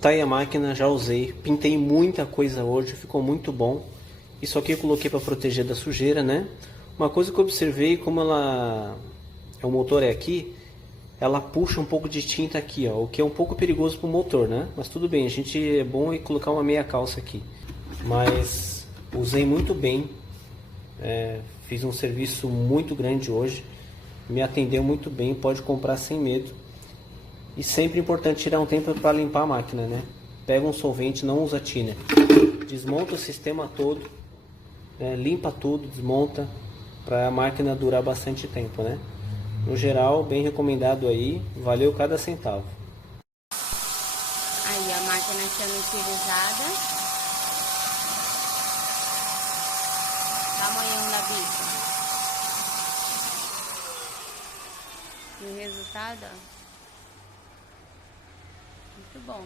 Tá aí a máquina, já usei, pintei muita coisa hoje, ficou muito bom. Isso aqui eu coloquei para proteger da sujeira, né? Uma coisa que eu observei, como o motor é aqui, ela puxa um pouco de tinta aqui, ó, o que é um pouco perigoso para o motor, né? Mas tudo bem, a gente é bom colocar uma meia calça aqui. Mas usei muito bem, fiz um serviço muito grande hoje, me atendeu muito bem, pode comprar sem medo. E sempre é importante tirar um tempo para limpar a máquina, né? Pega um solvente, não usa thinner. Desmonta o sistema todo, né? Limpa tudo, desmonta, para a máquina durar bastante tempo, né? No geral, bem recomendado aí, valeu cada centavo. Aí a máquina sendo utilizada. Tamanhão da bica. E o resultado, ó. Muito bom.